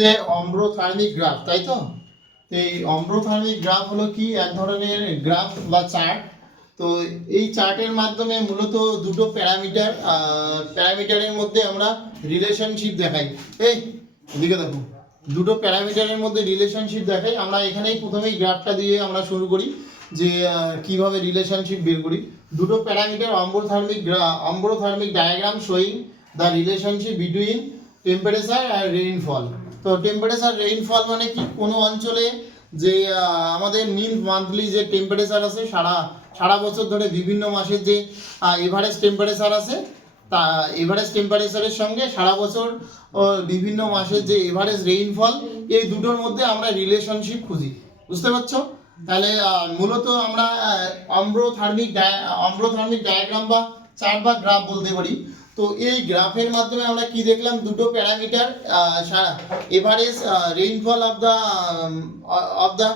যে অম্লথার্মিক গ্রাফ, তাই তো? এই অম্লথার্মিক গ্রাফ হলো কি এক ধরনের গ্রাফ বা চার্ট। তো এই চার্টের মাধ্যমে মূলত দুটো প্যারামিটারের মধ্যে আমরা রিলেশনশিপ দেখাই। এই এদিকে দেখো, দুটো প্যারামিটারের মধ্যে রিলেশনশিপ দেখাই। আমরা এখানেই প্রথমেই গ্রাফটা দিয়ে আমরা শুরু করি যে কিভাবে রিলেশনশিপ বের করি। দুটো parameter ombrothermic diagram showing the relationship between temperature আর রেইনফল। তো টেম্পারেচার রেইনফল মানে কি, কোনো অঞ্চলে যে আমাদের মিন মান্থলি যে টেম্পারেচার আছে সারা বছর ধরে বিভিন্ন মাসের যে এভারেজ টেম্পারেচার আছে, তা এভারেজ টেম্পারেচারের সঙ্গে সারা বছর বিভিন্ন মাসের যে এভারেজ রেইনফল, এই দুটোর মধ্যে আমরা রিলেশনশিপ খুঁজি। বুঝতে পারছো? তাহলে মূলত আমরা অম্লথার্মিক ডায়াগ্রাম বা চার্ট বা গ্রাফ বলতে পারি। তো এই গ্রাফের মাধ্যমে আমরা কি দেখলাম, দুটো parameter average rainfall of the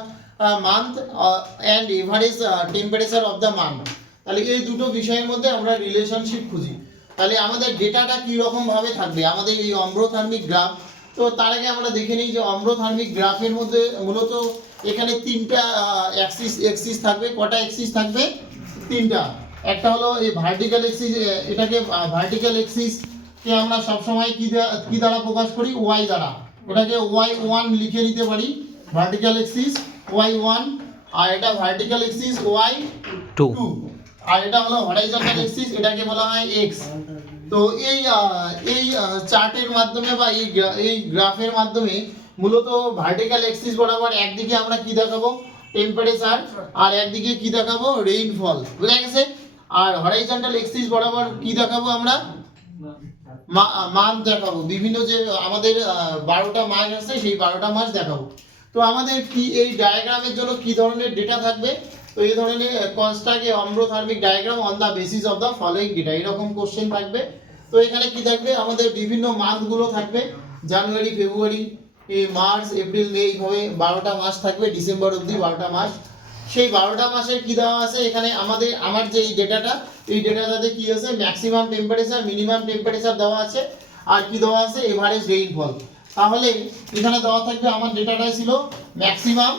month and average temperature of the month. তাহলে এই দুটো বিষয়ের মধ্যে আমরা রিলেশনশিপ খুঁজি। তাহলে আমাদের ডেটাটা কী রকম ভাবে থাকবে আমাদের এই অম্লথার্মিক গ্রাফ। তো তার আগে আমরা দেখে নিই যে অম্লথার্মিক গ্রাফের মধ্যে মূলত এখানে তিনটা এক্সিস থাকবে। কটা এক্সিস থাকবে? তিনটা। একটা হলো এই ভার্টিক্যাল এক্সিস, এটাকে ভার্টিক্যাল এক্সিসকে আমরা সবসময় কি দ্বারা প্রকাশ করি? ওয়াই দ্বারা। এটাকে y1 লিখে নিতে পারি, ভার্টিক্যাল এক্সিস y1, আর এটা ভার্টিক্যাল এক্সিস y2, আর এটা হলো হরাইজন্টাল এক্সিস, এটাকে বলা হয় x। তো এই চার্টের মাধ্যমে বা এই গ্রাফের মাধ্যমে মূলত ভার্টিক্যাল এক্সিস বরাবর একদিকে আমরা কি দেখাবো? টেম্পারেচার, আর একদিকে কি দেখাবো? রেইনফল। বুঝা গেছে? আর হরাইজন্টাল এক্সিস বরাবর কি দেখাবো আমরা? মান দেখাবো। বিভিন্ন যে আমাদের 12টা মাস আছে, সেই 12টা মাস দেখাবো। তো আমাদের কি এই ডায়াগ্রামের জন্য কি ধরনের ডেটা থাকবে? তো এই ধরনের construct a ombrothermic diagram on the basis of the following data, এরকম কোশ্চেন থাকবে। তো এখানে কি থাকবে? আমাদের বিভিন্ন মান্থগুলো থাকবে, জানুয়ারি, ফেব্রুয়ারি, মার্চ, এপ্রিল, মে, এইভাবে 12টা মাস থাকবে, ডিসেম্বর অবধি 12টা মাস। সেই 12টা মাসের কি দেওয়া আছে এখানে? আমার যে এই ডেটাটা, এই ডেটাটাতে কি আছে? ম্যাক্সিমাম টেম্পারেচার, মিনিমাম টেম্পারেচার দেওয়া আছে, আর কি দেওয়া আছে? Average rainfall. তাহলে এখানে দেওয়া থাকবে, আমার ডেটাটাই ছিল ম্যাক্সিমাম,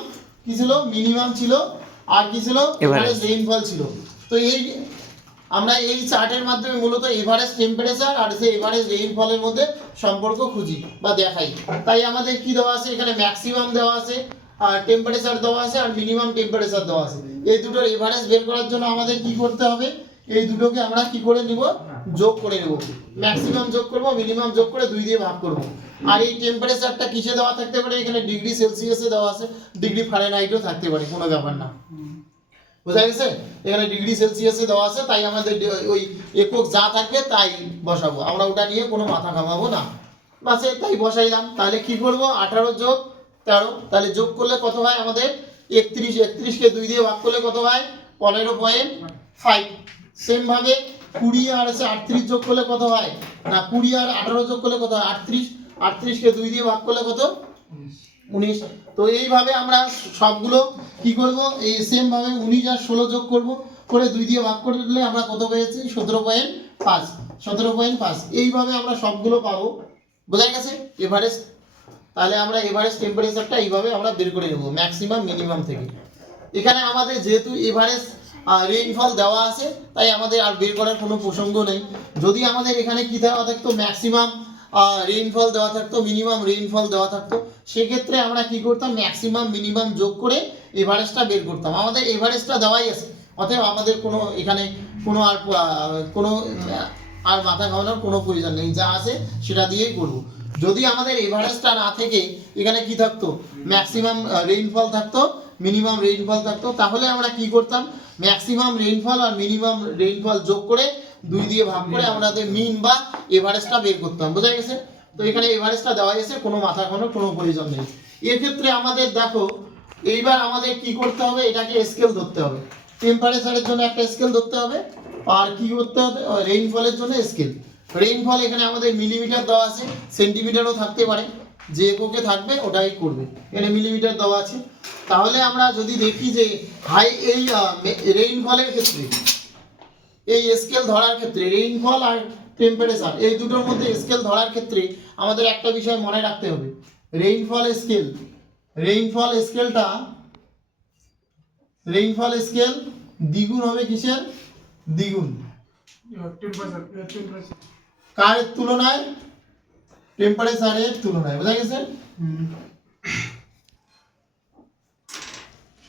কি ছিল? মিনিমাম ছিল, আর কি ছিল? এভারেজ রেইনফল ছিল। তো আমরা এই চার্টের মাধ্যমে মূলত এভারেজ টেম্পারেচার আর সেই এভারেজ রেইনফলের মধ্যে সম্পর্ক খুঁজি বা দেখাই। তাই আমাদের কি দেওয়া আছে এখানে? ম্যাক্সিমাম দেওয়া আছে, আর টেম্পারেচার দেওয়া আছে, আর মিনিমাম টেম্পারেচার দেওয়া আছে। এই দুটোর এভারেজ বের করার জন্য আমাদের কি করতে হবে? এই দুটোকে আমরা কি করে নিব? যোগ করে নেব। ম্যাক্সিমাম যোগ করব, মিনিমাম যোগ করে 2 দিয়ে ভাগ করব। আর এই টেম্পারেচারটা কিসে দেওয়া থাকতে পারে? এখানে ডিগ্রি সেলসিয়াসে দেওয়া আছে, ডিগ্রি ফারেনহাইটও থাকতে পারে, কোনো ব্যাপার না। বুঝা গেছে? এখানে ডিগ্রি সেলসিয়াসে দেওয়া আছে, তাই আমাদের ওই একক যা থাকবে তাই বসাবো, আমরা ওটা নিয়ে কোনো মাথা ঘামাবো না। বাসে তাই বসাইলাম। তাহলে কি করব? 18 যোগ 13, তাহলে যোগ করলে কত হয় আমাদের? 31। 31কে 2 দিয়ে ভাগ করলে কত হয়? 15.5। সেম ভাবে 20 আর 38 যোগ করলে কত হয়? না, 20 আর 18 যোগ করলে কত হয়? 38। 38কে 2 দিয়ে ভাগ করলে কত? 19। তো এইভাবে আমরা সবগুলো কি করব? এই সেম ভাবে 19 আর 16 যোগ করব, করে 2 দিয়ে ভাগ করলে আমরা কত পেয়েছি? 17.5। 17.5। এইভাবে আমরা সবগুলো পাবো। বোঝা গেছে? এভারেজ। তাহলে আমরা এভারেজ টেম্পারেচারটা এইভাবে আমরা বের করে নেব ম্যাক্সিমাম মিনিমাম থেকে। এখানে আমাদের যেহেতু এভারেজ রেইনফল দেওয়া আছে, তাই আমাদের আর বের করার কোনো প্রসঙ্গ নেই। যদি আমাদের এখানে কি দেওয়া থাকতো? ম্যাক্সিমাম রেইনফল দেওয়া থাকতো, মিনিমাম রেইনফল দেওয়া থাকতো, সেক্ষেত্রে আমরা কি করতাম? ম্যাক্সিমাম মিনিমাম যোগ করে এভারেজটা বের করতাম। আমাদের এভারেজটা দেওয়াই আছে, অতএব আমাদের কোনো এখানে কোনো আর মাথা ঘামানোর কোনো প্রয়োজন নেই, যা আছে সেটা দিয়েই করব। যদি আমাদের এভারেজটা না থেকে এখানে কি থাকতো? ম্যাক্সিমাম রেইনফল থাকতো, মিনিমাম রেইনফল থাকতো, তাহলে আমরা কি করতাম? ম্যাক্সিমাম রেইনফল আর মিনিমাম রেইনফল যোগ করে 2 দিয়ে ভাগ করে আমাদের মিন বা এভারেজটা বের করতাম। বোঝা গেছে? তো এখানে এভারেজটা দেওয়া গেছে, কোনো মাথা ঘামানোর কোনো প্রয়োজন নেই। এর ক্ষেত্রে আমাদের দেখো, এইবার আমাদের কি করতে হবে? এটাকে স্কেল ধরতে হবে। টেম্পারেচারের জন্য একটা স্কেল ধরতে হবে, আর কি করতে হবে? রেইনফলের জন্য স্কেল। রেইনফল এখানে আমাদের মিলিমিটার দেওয়া আছে, সেন্টিমিটারও থাকতে পারে, যে এককে থাকবে ওটাই করবে। এখানে মিলিমিটার দেওয়া আছে। তাহলে আমরা যদি দেখি যে এই রেইনফলের ক্ষেত্রে, এই স্কেল ধরার ক্ষেত্রে, রেইনফল আর টেম্পারেচার এই দুটোর মধ্যে স্কেল ধরার ক্ষেত্রে আমাদের একটা বিষয় মনে রাখতে হবে, রেইনফল স্কেল দ্বিগুণ হবে কিসের? দ্বিগুণ কার তুলনায়? টেম্পারেচারের তুলনায়। বোঝা গেছে?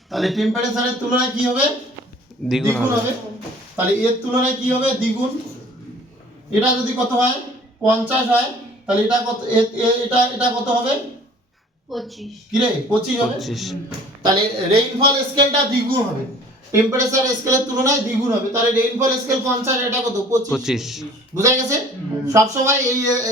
তাহলে টেম্পারেচারের তুলনায় কি হবে? দ্বিগুণ হবে। তাহলে এর তুলনায় কি হবে? দ্বিগুণ। এটা যদি কত হয়? 50 হয়, তাহলে এটা কত? এটা কত হবে? 25 কি রে? 25 হবে। তাহলে রেইনফল স্কেলটা দ্বিগুণ হবে, টেম্পারেচার স্কেলের তুলনায় দ্বিগুণ হবে। তাহলে রেইনফল স্কেল 50, এটা কত? 25। বুঝা গেছে? সব সময়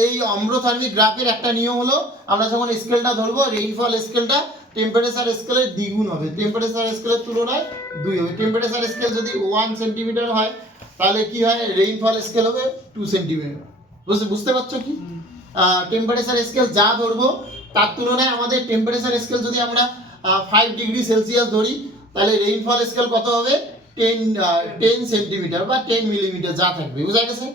এই অম্লথার্মিক গ্রাফের একটা নিয়ম হলো, আমরা যখন স্কেলটা ধরবো, রেইনফল স্কেলটা টেম্পারেচার স্কেলের দ্বিগুণ হবে, টেম্পারেচার স্কেলের তুলনায় 2 হবে। টেম্পারেচার স্কেল যদি 1 সেন্টিমিটার হয়, তাহলে কি হয়? রেইনফল স্কেল হবে 2 সেন্টিমিটার। বুঝতে পারছো কি? টেম্পারেচার স্কেল যা ধরবো তার তুলনায় আমাদের টেম্পারেচার স্কেল যদি আমরা 5 ডিগ্রি সেলসিয়াস ধরি, তাহলে রেইনফল স্কেল কত হবে? 10 সেন্টিমিটার বা 10 মিলিমিটার যা থাকবে। বুঝা গেছে?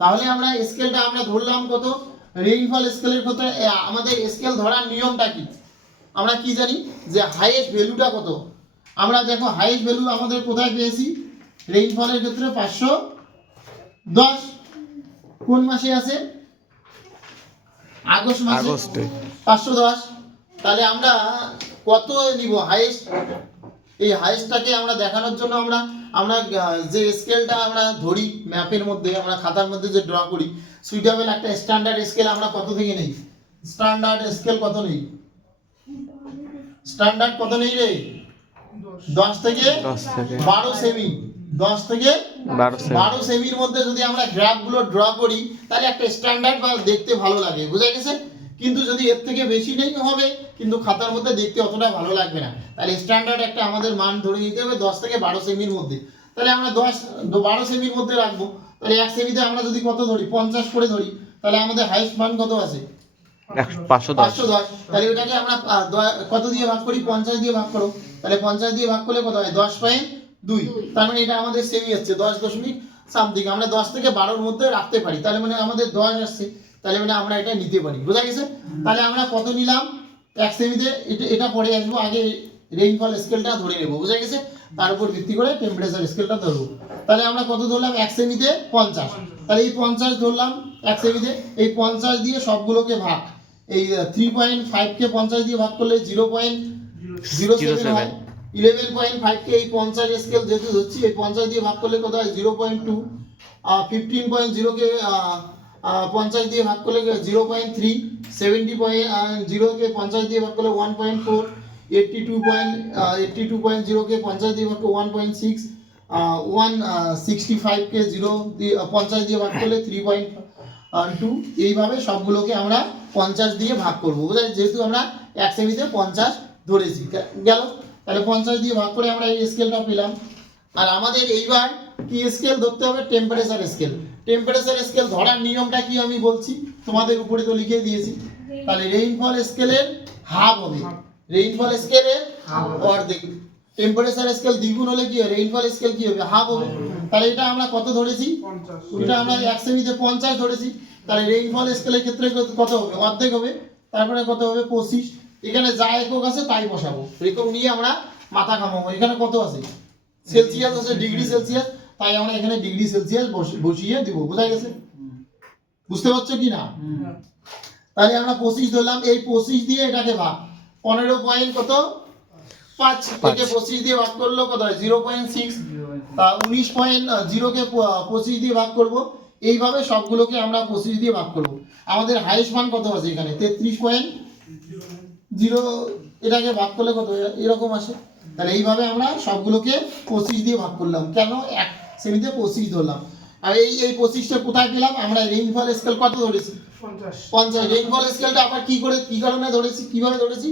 তাহলে আমরা স্কেলটা আমরা ধরলাম কত? রেইনফল স্কেলের ক্ষেত্রে আমাদের স্কেল ধরার নিয়মটা কি? আমরা কি জানি যে হাইয়েস্ট ভ্যালুটা কত? আমরা দেখো হাইয়েস্ট ভ্যালু আমাদের কোথায় পেয়েছি? রেইনফলের ক্ষেত্রে 510। কোন মাসে আছে? আগস্ট মাসে 510। তাহলে আমরা কত নিব হাইয়েস্ট? এই হাইয়েস্টটাকে আমরা দেখানোর জন্য আমরা যে স্কেলটা আমরা ধরি ম্যাপের মধ্যে, আমরা খাতার মধ্যে যে ড্র করি, সুইটেবল একটা স্ট্যান্ডার্ড স্কেল আমরা কত থেকে নেই? স্ট্যান্ডার্ড স্কেল কত নেই? স্ট্যান্ডার্ড কত নেই রে? 10 থেকে 12 সেমি। 10 থেকে 12 সেমির মধ্যে যদি আমরা গ্রাফগুলো ড্র করি, তাহলে একটা স্ট্যান্ডার্ড বা দেখতে ভালো লাগে। বুঝা গেছে? কিন্তু যদি এর থেকে বেশি নেই হবে, কিন্তু খাতার মধ্যে দেখতে অতটা ভালো লাগবে না। তাহলে স্ট্যান্ডার্ড একটা আমাদের মান ধরে নিতে হবে 10 থেকে 12 সেমির মধ্যে। তাহলে আমরা 12 সেমির মধ্যে রাখবো। তাহলে 1 সেমিতে আমরা যদি কত ধরি? 50 করে ধরি, তাহলে আমাদের হাইয়েস্ট মান কত আছে? 510। তাহলে ওটাকে আমরা কত দিয়ে ভাগ করি? 50 দিয়ে ভাগ করো। তাহলে 50 দিয়ে ভাগ করলে কত হয়? 10.2। তার মানে এটা আমাদের সেমি হচ্ছে 10 দশমিক সামথিং। আমরা 10 থেকে 12 এর মধ্যে রাখতে পারি, তাহলে মানে আমাদের 10 আসছে, তাহলে মানে আমরা এটা নিতে পারি। বোঝা গেছে? তাহলে আমরা কত নিলাম 1 সেমিতে? এটা পরে আসবো, আগে রেইনফল স্কেলটা ধরে নেব। বোঝা গেছে? তার উপর ভিত্তি করে টেম্পারেচার স্কেলটা ধরবো। তাহলে আমরা কত ধরলাম? 1 সেমিতে 50। তাহলে এই 50 ধরলাম 1 সেমিতে। এই 50 দিয়ে সবগুলোকে ভাগ, এই 3.5 কে 50 দিয়ে ভাগ করলে 0.07 হয়। 11.5 কে এই 50 স্কেল যেহেতু ধরছি, এই 50 দিয়ে ভাগ করলে কত হয়? 0.2। 15.0 কে 50 দিয়ে ভাগ করলে 0.3। 70.0 কে 50 দিয়ে ভাগ করলে 1.4। 82.0 কে 50 দিয়ে ভাগ করলে 1.6। 165 কে 50 দিয়ে ভাগ করলে 3.2। এইভাবে সবগুলোকে আমরা 50 দিয়ে ভাগ করব। বুঝলে? যেহেতু আমরা 1 সেমিতে 50 ধরেছি, গেল। তাহলে 50 দিয়ে ভাগ করে আমরা এই স্কেলটা পেলাম। আর আমাদের এইবার কি স্কেল ধরতে হবে? Temperature scale. টেম্পারেচার স্কেল ধরার নিয়মটা কি আমি বলছি, তোমাদের উপরে তো লিখে দিয়েছি। তাহলে রেইনফল স্কেলের হাফ হবে, রেইনফল স্কেলের অর্ধেক। টেম্পারেচার স্কেল দ্বিগুণ হলে কি হবে? রেইনফল স্কেল কি হবে? হাফ হবে। তাহলে এটা আমরা কত ধরেছি? এটা আমরা 1 সেমিতে 50 ধরেছি। তাহলে রেইনফল স্কেলের ক্ষেত্রে কত হবে? অর্ধেক হবে। তারপরে কত হবে? 25। এখানে যা একক আছে তাই বসাবো, একক নিয়ে আমরা মাথা ঘামাবো। এখানে কত আছে? সেলসিয়াস আছে, ডিগ্রি সেলসিয়াস, তাই আমরা এখানে ডিগ্রি সেলসিয়াস বসিয়ে দিব। বোঝা গেছে? বুঝতে পারছো কি না? তাহলে আমরা 25 ধরলাম, এই 25 দিয়ে এটাকে ভাগ 15 পয়েন্ট কত? 5। একে 25 দিয়ে ভাগ করলো কত হয়? 0.6। তা 19.0 কে 25 দিয়ে ভাগ করব। এইভাবে সবগুলোকে আমরা 25 দিয়ে ভাগ করব। আমাদের হাইয়েস্ট মান কত আছে এখানে? 33.0। এটাকে ভাগ করলে কত? এরকম আসে। তাহলে এইভাবে আমরা সবগুলোকে 25 দিয়ে ভাগ করলাম। কেন? 1 সেমিতে 25 ধরলাম। আর এই 25টা কোথায় পেলাম? আমরা রেইনফল স্কেল কত ধরেছি? 50। রেইনফল স্কেলটা আবার কি কারণে ধরেছি, কিভাবে ধরেছি?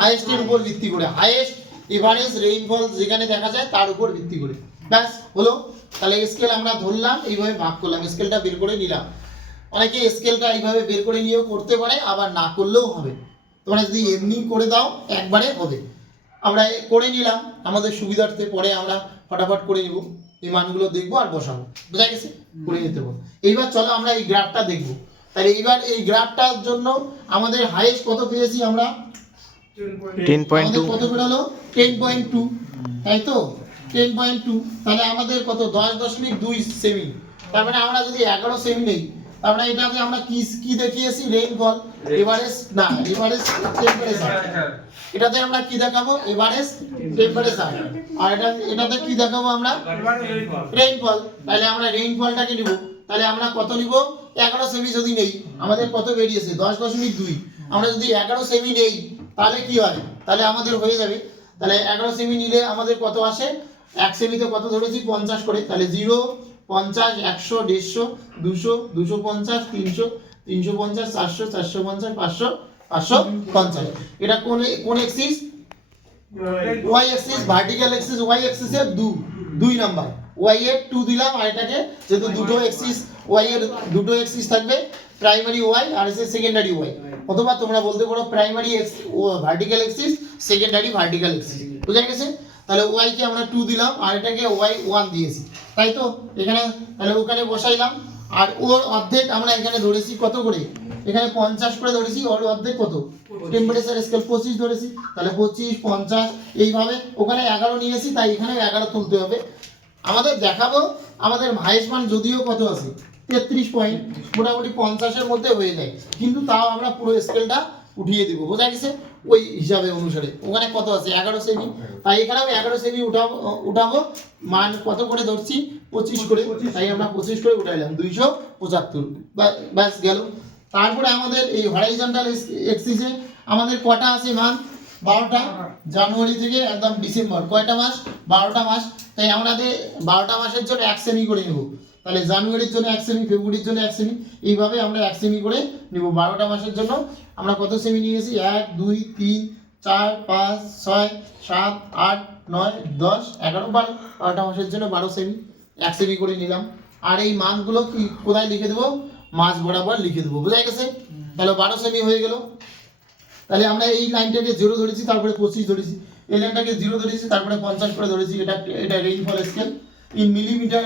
হাইয়েস্টের উপর ভিত্তি করে, হাইয়েস্ট এভারেজ রেইনফল যেখানে দেখা যায় তার উপর ভিত্তি করে। ব্যাস হলো। তাহলে স্কেল আমরা ধরলাম, এইভাবে ভাগ করলাম, স্কেলটা বের করে নিলাম। অনেকে স্কেলটা এইভাবে বের করে নিয়েও করতে পারে, আবার না করলেও হবে। তোমরা যদি এমনি করে দাও একবারে হবে। আমরা করে নিলাম আমাদের সুবিধার্থে, পরে আমরা ফটাফট করে নিব, এই মানগুলো দেখবো আর বসাবো। বুঝা গেছে? করে নিতে হবে। এইবার চলো আমরা এই গ্রাফটা দেখবো। তাহলে এবার এই গ্রাফটার জন্য আমাদের হাইয়েস্ট কত পেয়েছি আমরা? 10.2 কত বেরোলো? 10.2, তাই তো? 10.2, তাহলে আমাদের কত? 10.2 সেমি। তার মানে আমরা যদি 11 সেমি নেই, তার মানে এটাকে আমরা কি দেখিয়েছি? রেইনফল, এভারেজ না, এভারেজ টেম্পারেচার। এটাতে আমরা কি দেখাবো? Average temperature. আর এটাতে কি দেখাবো আমরা? রেইনফল। তাহলে আমরা রেইনফলটাকে নিব। তাহলে আমরা কত নিব? 11 সেমি যদি নেই, আমাদের কত বেরিয়েছে? 10.2। আমরা যদি 11 সেমি নেই, তাহলে কি হয়? তাহলে আমাদের হয়ে যাবে, তাহলে 11 সেমি নিলে আমাদের কত আসে? 1 সেমিতে কত ধরেছি? 50 করে। তাহলে 0, 50, 100, 150, 200, 250, 300, 350, 400, 450, 500, 550। এটা কোন axis? Y axis. Vertical axis Y অ্যাক্সিসের 2 নাম্বার। ওয়াই এর 2 দিলাম, আর এটাকে যেহেতু দুটো অ্যাক্সিস, ওয়াই এর দুটো অ্যাক্সিস থাকবে, প্রাইমারি ওয়াই আর এসে সেকেন্ডারি ওয়াই, অথবা তোমরা বলতে পারো primary vertical Axis, secondary vertical Axis. বুঝা গেছে? তাহলে ওয়াই কে আমরা 2 দিলাম, আর এটাকে ওয়াই 1 দিয়েছি, তাই তো? এখানে তাহলে ওখানে বসাইলাম, আর ওর অর্ধেক আমরা এখানে ধরেছি কত করে? এখানে 50 করে ধরেছি, ওর অর্ধেক কত? টেম্পারেচার স্কেল 25 ধরেছি, তাহলে 25, 50 এইভাবে। ওখানে 11 নিয়েছি, তাই এখানে 11 তুলতে হবে। আমাদের দেখাবো আমাদের হাইয়েস্ট মান যদিও কত আছে? 33 পয়েন্ট, মোটামুটি 50 এর মধ্যে হয়ে যায়, কিন্তু তাও আমরা পুরো স্কেলটা উঠিয়ে দেবো। বোঝা গেছে? ওই হিসাবে অনুসারে ওখানে কত আছে? 11 সেমি, তাই এখানেও 11 সেমি উঠাবো। মান কত করে ধরছি? 25 করে, তাই আমরা 25 করে উঠাইলাম, 275। ব্যাস গেল। তারপরে আমাদের এই হরাইজন্টাল এক্সিসে আমাদের কটা আছে মান? 12টা। জানুয়ারি থেকে একদম ডিসেম্বর কয়টা মাস? 12টা মাস। তাই আমাদের 12টা মাসের জন্য 1 সেমি করে নেব। তাহলে জানুয়ারির জন্য 1 সেমি, ফেব্রুয়ারির জন্য 1 সেমি, এইভাবে আমরা 1 সেমি করে নেব। 12টা মাসের জন্য আমরা কত সেমি নিয়েছি? 1, 2, 3, 4, 5, 6, 7, 8, 9, 10, 11, 12। 12টা মাসের জন্য 12 সেমি, 1 সেমি করে নিলাম। আর এই মানগুলো কি কোথায় লিখে দেবো? মাঝ বরাবর লিখে দেবো। বোঝা গেছে? তাহলে 12 সেমি হয়ে গেল। তাহলে আমরা এই লাইনটাকে 0 ধরেছি, তারপরে 25 ধরেছি, এই লাইনটাকে 0 ধরেছি, তারপরে 50 করে ধরেছি। এটা রেইনফল স্কেল ইন মিলিমিটার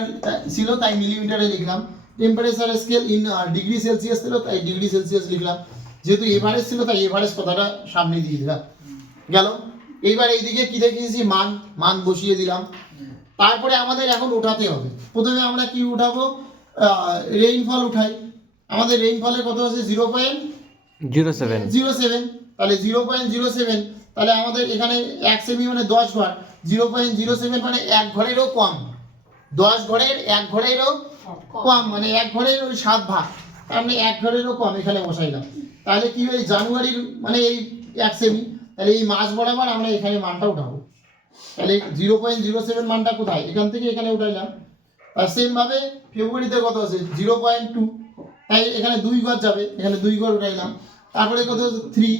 ছিল, তাই মিলিমিটারে লিখলাম। Temperature scale in degree Celsius ছিল, তাই ডিগ্রি সেলসিয়াস লিখলাম। যেহেতু এভারেজ ছিল, তাই এভারেজ কথাটা সামনে দিয়ে দিলাম। গেল। এইবার এইদিকে কি দেখিয়েছি? মান বসিয়ে দিলাম। তারপরে আমাদের এখন উঠাতে হবে। প্রথমে আমরা কি উঠাবো? রেইনফল উঠাই। আমাদের রেইনফলের কত আছে? 0.07। তাহলে 0.07, তাহলে আমাদের এখানে 1 সেমি মানে 10 ঘর। 0.07 মানে 1 ঘরেরও কম। 10 ঘরের 1 ঘরেরও কম, মানে 1 ঘরের ওই 7 ভাগ, তার মানে 1 ঘরেরও কম এখানে বসাইলাম। তাহলে কি হয়? জানুয়ারির মানে এই 1 সেমি, তাহলে এই মাস বরাবর আমরা এখানে মানটা উঠাবো। তাহলে 0.07 মানটা কোথায়? এখান থেকে এখানে উঠাইলাম। আর সেম ভাবে ফেব্রুয়ারিতে কত আছে? 0.2, তাই এখানে 2 ঘর যাবে, এখানে 2 ঘর উঠাইলাম। তারপরে কত আছে? 3,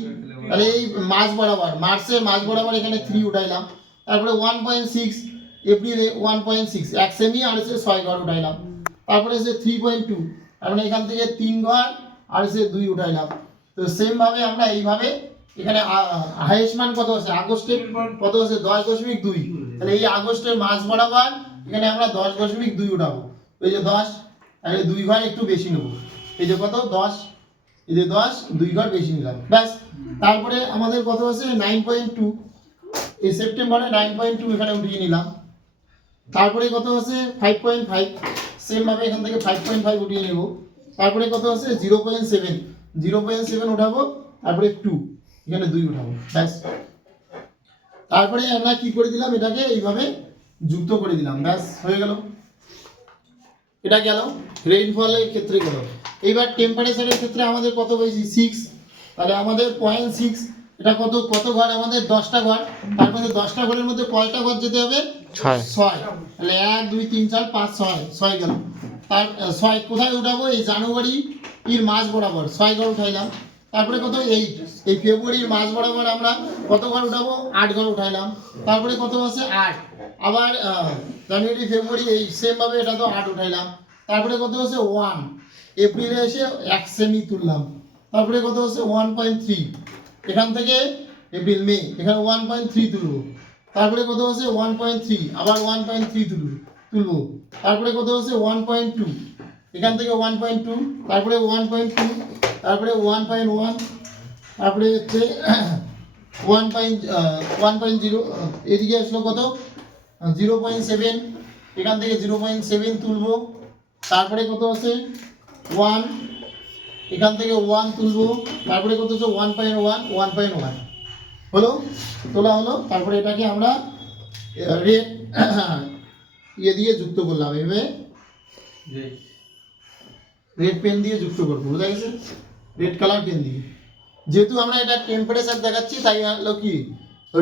তাহলে এই মাস বরাবর, মার্চের মাস বরাবর এখানে 3 উঠাইলাম। তারপরে 1.6, এপ্রিলে 1.6, 1 সেমি আর এসে 6 ঘর উঠাইলাম। তারপরে এসে 3.2, তার মানে এখান থেকে 3 ঘর আর এসে 2 উঠাইলাম। তো সেম ভাবে আমরা এইভাবে এখানে হাইয়েস্ট মান কত আছে? আগস্টের কত আছে? 10.2। তাহলে এই আগস্টের মাস বরাবর এখানে আমরা 10.2 উঠাবো। এই যে 10, তাহলে 2 ঘর একটু বেশি নেব। এই যে কত? 10, এই যে 10, 2 ঘর বেশি নিলাম, ব্যাস। তারপরে আমাদের কত আছে? 9.2, এই সেপ্টেম্বরে 9.2 এখানে উঠিয়ে নিলাম। তারপরে কত আছে? 5.5, সেম ভাবে এখান থেকে 5.5 উঠিয়ে নেব। তারপরে কত আছে? 0.7, 0.7 উঠাবো। তারপরে 2, এখানে 2 উঠাবো, ব্যাস। তারপরে আমরা কি করে দিলাম? এটাকে এইভাবে যুক্ত করে দিলাম, ব্যাস হয়ে গেল। এটা গেল রেইনফলের ক্ষেত্রে গেল। এইবার টেম্পারেচারের ক্ষেত্রে আমাদের কত পেয়েছি? 6, তাহলে আমাদের 0.6, এটা কত ঘর? আমাদের 10টা ঘর। তার মধ্যে 10টা ঘরের মধ্যে কয়টা ঘর যেতে হবে? 6। তাহলে 1, 2, 3, 4, 5, 6 গেল। তার 6 কোথায় উঠাবো? এই জানুয়ারির মাস বরাবর 6 ঘর উঠাইলাম। তারপরে কত? 8, এই ফেব্রুয়ারির মাস বরাবর আমরা কত ঘর উঠাবো? 8 ঘর উঠাইলাম। তারপরে কত আছে? 8। আবার জানুয়ারি ফেব্রুয়ারি এই সেম ভাবে এটা তো 8 উঠাইলাম। তারপরে কত আছে? 1, এপ্রিলে এসে 1 সেমি তুললাম। তারপরে কত আছে? 1.3, এখান থেকে এপ্রিল মে এখানে 1.3 তুলবো। তারপরে কত আছে? 1.3, আবার 1.3 তুলবো। তারপরে কত আছে? 1.2, এখান থেকে 1.2, তারপরে 1.2, তারপরে 1.1, তারপরে হচ্ছে 1.0, এদিকে আসলো কত 0.7, এখান থেকে 0.7 তুলবো, তারপরে কত আছে 1, এখান থেকে 1 তুলবো, তারপরে কত হচ্ছে 1.1 হলো, তোলা হলো। তারপরে এটাকে আমরা রেড দিয়ে যুক্ত করলাম, এভাবে রেড পেন দিয়ে যুক্ত করবো, বুঝা গেছে, রেড কালার পেন দিয়ে। যেহেতু আমরা এটা টেম্পারেচার দেখাচ্ছি তাই হলো কি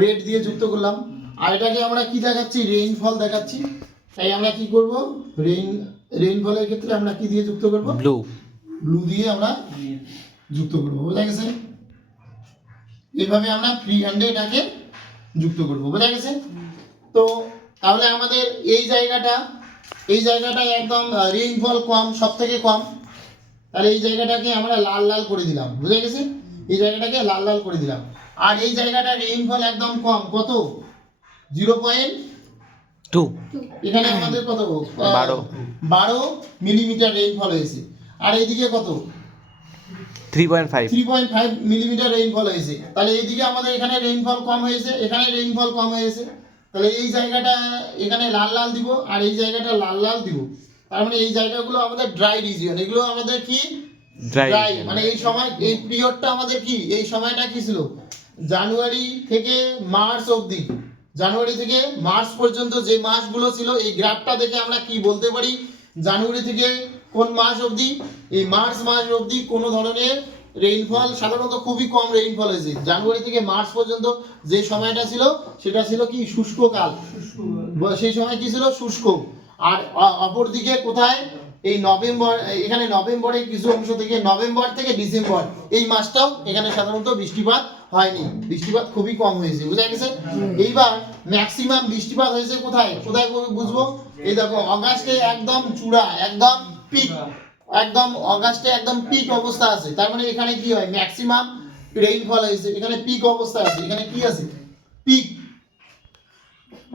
রেড দিয়ে যুক্ত করলাম। আর এটাকে আমরা কি দেখাচ্ছি, রেইনফল দেখাচ্ছি, তাই আমরা কি করব, রেইনফলের ক্ষেত্রে আমরা কি দিয়ে যুক্ত করব, ব্লু দিয়ে আমরা যুক্ত করব, বুঝা গেছে। এইভাবে আমরা ফ্রি হ্যান্ডে এটাকে যুক্ত করব, বুঝা গেছে। তো তাহলে আমাদের এই জায়গাটা একদম রেইনফল কম, সব থেকে কম, তাহলে এই জায়গাটাকে আমরা লাল লাল করে দিলাম, বুঝা গেছে, এই জায়গাটাকে লাল লাল করে দিলাম। আর এই জায়গাটা রেইনফল একদম কম, কত 0.2, এখানে আমাদের কত 12 মিলিমিটার রেইনফল হয়েছে। আর এইদিকে কত 3.5 মিলিমিটার রেইনফল হয়েছে। তাহলে এইদিকে আমাদের এখানে রেইনফল কম হয়েছে, এখানে রেইনফল কম হয়েছে। তাহলে এই জায়গাটা এখানে লাল লাল দিব, আর এই জায়গাটা লাল লাল দিব। তার মানে এই জায়গাগুলো আমাদের ড্রাই রিজিয়ন, এগুলো আমাদের কি ড্রাই, মানে এই সময় এই পিরিয়ডটা আমাদের কি, এই সময়টা কি ছিল জানুয়ারি থেকে মার্চ অবধি, জানুয়ারি থেকে মার্চ পর্যন্ত যে মাসগুলো ছিল, এই গ্রাফটা দেখে আমরা কি বলতে পারি, জানুয়ারি থেকে কোন মাস অবধি, এই মার্চ মাস অবধি কোনো ধরনের রেইনফল, সাধারণত খুবই কম রেইনফল হয়েছে। জানুয়ারি থেকে মার্চ পর্যন্ত যে সময়টা ছিল সেটা ছিল কি শুষ্ক কাল, সেই সময় কি ছিল শুষ্ক। আর অপর দিকে কোথায়, এই নভেম্বর, এখানে নভেম্বরের কিছু অংশ থেকে, নভেম্বর থেকে ডিসেম্বর এই মাসটাও এখানে সাধারণত বৃষ্টিপাত হয়নি, বৃষ্টিপাত খুবই কম হয়েছে, বুঝা গেছে। এইবার ম্যাক্সিমাম বৃষ্টিপাত হয়েছে কোথায় কোথায় বুঝবো, এই দেখো অগাস্টে একদম চূড়া, একদম পিক, একদম অগাস্টে একদম পিক অবস্থা আছে। তার মানে এখানে কি হয়, ম্যাক্সিমাম রেইনফল হয়েছে, এখানে পিক অবস্থা আছে, এখানে কি আছে পিক,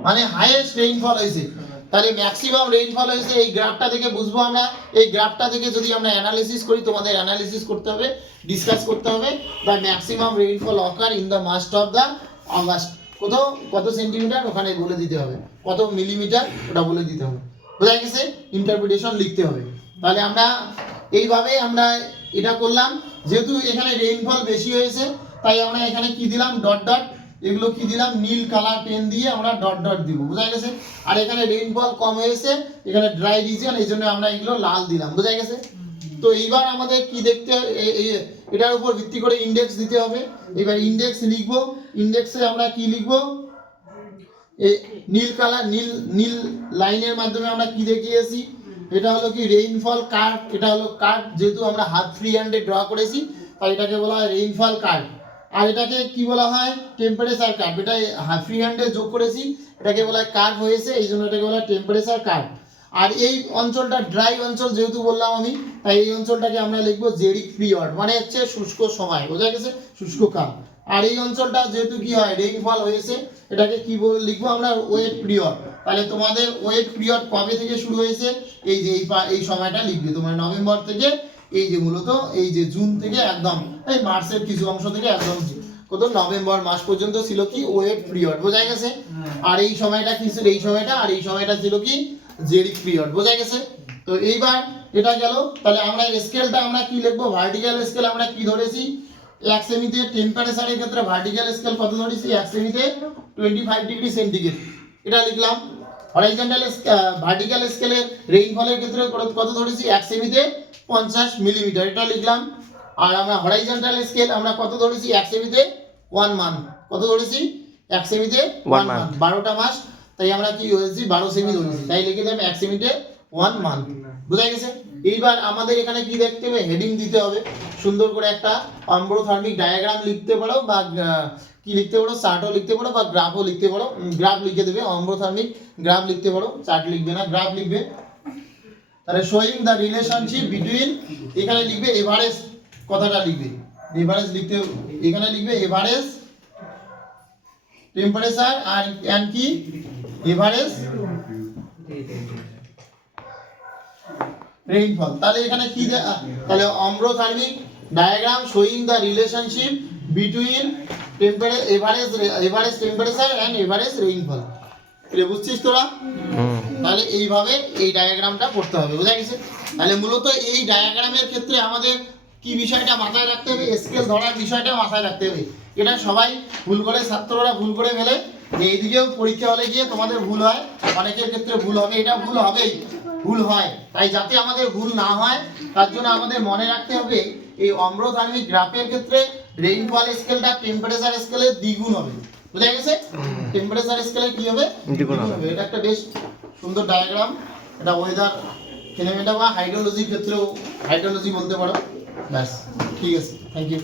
মানে হাইয়েস্ট রেইনফল হয়েছে। তাহলে ম্যাক্সিমাম রেইনফল হয়েছে, এই গ্রাফটা থেকে বুঝবো আমরা। এই গ্রাফটা থেকে যদি আমরা অ্যানালিসিস করি, তোমাদের অ্যানালিসিস করতে হবে, ডিসকাস করতে হবে, the maximum rainfall occur in the must of the August, কত সেন্টিমিটার ওখানে বলে দিতে হবে, কত মিলিমিটার ওটা বলে দিতে হবে, বোঝা গেছে, ইন্টারপ্রিটেশন লিখতে হবে। তাহলে আমরা এইভাবে আমরা এটা করলাম। যেহেতু এখানে রেইনফল বেশি হয়েছে তাই আমরা এখানে কি দিলাম, ডট ডট, এগুলো কি দিলাম, নীল কালার পেন দিয়ে আমরা ডট ডট দিব, বোঝা গেছে। আর এখানে রেইনফল কম হয়েছে, এখানে ড্রাই রিজিয়ন, এই জন্য আমরা এগুলো লাল দিলাম, বোঝা গেছে। তো এইবার আমাদের কি দেখতে, এটার উপর ভিত্তি করে ইন্ডেক্স দিতে হবে। এবার ইন্ডেক্স লিখবো, ইন্ডেক্সে আমরা কি লিখবো, নীল কালার, নীল লাইনের মাধ্যমে আমরা কি দেখিয়েছি, এটা হলো কি রেইনফল কার্ভ, এটা হলো কার্ভ, যেহেতু আমরা হাত ফ্রি হ্যান্ডে ড্র করেছি তাই এটাকে বলা হয় রেইনফল কার্ভ। আর এটাকে কি বলা হয়, টেম্পারেচার কার্ভ, এটা হাত ফ্রি হ্যান্ডে যোগ করেছি, এটাকে বলা হয় কার্ভ হয়েছে, এই জন্য এটাকে বলা হয় টেম্পারেচার কার্ভ। আর এই অঞ্চলটা ড্রাই অঞ্চল যেহেতু বললাম আমি, তাই এই অঞ্চলটাকে আমরা লিখবো জেরিক পিরিয়ড, মানে হচ্ছে শুষ্ক সময়, বোঝা গেছে, শুষ্ক কাল। আর এই অঞ্চলটা যেহেতু কি হয় রেইনফল হয়েছে, এটাকে কি লিখবো আমরা, ওয়েট পিরিয়ড। তাহলে তোমাদের ওয়েট পিরিয়ড কবে থেকে শুরু হয়েছে, এই যে এই সময়টা লিখবে তোমার, নভেম্বর থেকে এই যে মূলত এই যে জুন থেকে একদম এই মার্চের কিছু অংশ থেকে একদম কত নভেম্বর মাস পর্যন্ত ছিল কি ওয়েট পিরিয়ড, বোঝা গেছে। আর এই সময়টা কি ছিল, এই সময়টা, আর এই সময়টা ছিল কি জেরিক পিরিয়ড, বোঝা গেছে। তো এইবার এটা গেল। তাহলে আমরা স্কেলটা আমরা কি লিখবো, ভার্টিক্যাল স্কেল আমরা কি ধরেছি, 1 সেমিতে টেম্পারেচারের ক্ষেত্রে ভার্টিক্যাল স্কেল কত ধরেছি, 1 সেমিতে 25 ডিগ্রি সেন্টিগ্রেড, এটা লিখলাম। হরাইজন্টাল ভার্টিক্যাল স্কেলের রেইনফলের ক্ষেত্রে কত ধরেছি, 1 সেমিতে 50 মিলিমিটার, এটা লিখলাম। আর আমরা হরাইজন্টাল স্কেল আমরা কত ধরেছি, 1 সেমিতে 1 মান্থ, কত ধরেছি 1 সেমিতে 1 মান্থ, 12টা মাস, তাই আমরা কি ধরেছি 12 সেমি ধরেছি, তাই লিখে দিলাম 1 সেমিতে 1 মান্থ, বোঝা গেছে। এইবার আমাদের এখানে কি দেখতে হবে, হেডিং দিতে হবে, সুন্দর করে একটা অম্ব্রোথার্মিক ডায়াগ্রাম লিখতে পারো, বা কি লিখতে পারো, চার্টও লিখতে পারো, বা গ্রাফও লিখতে পারো। গ্রাফ লিখে দেবে, অম্ব্রোথার্মিক গ্রাফ লিখতে পারো, চার্ট লিখবে না, গ্রাফ লিখবে। তাহলে শোয়িং দ্য রিলেশনশিপ বিটুইন, এখানে লিখবে এভারেজ, কথাটা লিখবে এভারেজ, লিখতে এখানে লিখবে এভারেজ টেম্পারেচার আর এন্ড কি এভারেজ রেইনফল। তাহলে এখানে কি তাহলে ombrothermic diagram showing the relationship between average temperature and average rainfall. এটা বুঝছিস তোরা? তাহলে এইভাবে এই ডায়াগ্রামটা করতে হবে, বুঝা গেছে? তাহলে মূলত এই ডায়াগ্রামের ক্ষেত্রে আমাদের কি বিষয়টা মাথায় রাখতে হবে, স্কেল ধরার বিষয়টা মাথায় রাখতে হবে। এটা সবাই ভুল করে, ছাত্ররা ভুল করে ফেলে যে এইদিকেও পরীক্ষা হলে গিয়ে তোমাদের ভুল হয়, অনেকের ক্ষেত্রে ভুল হবে, এটা ভুল হবেই, ভুল হয়। তাই যাতে আমাদের ভুল না হয় তার জন্য আমাদের মনে রাখতে হবে এই অম্লথার্মিক গ্রাফের ক্ষেত্রে রেইনফল স্কেলটা টেম্পারেচার স্কেলের দ্বিগুণ হবে, বুঝা গেছে? টেম্পারেচার স্কেলে কি হবে? দ্বিগুণ হবে। এটা একটা বেশ সুন্দর ডায়াগ্রাম। এটা ওয়েদার ফিনোমেনা বা হাইড্রোলজির ক্ষেত্রেও হাইড্রোলজি বলতে পারো। ব্যাস, ঠিক আছে, থ্যাংক ইউ।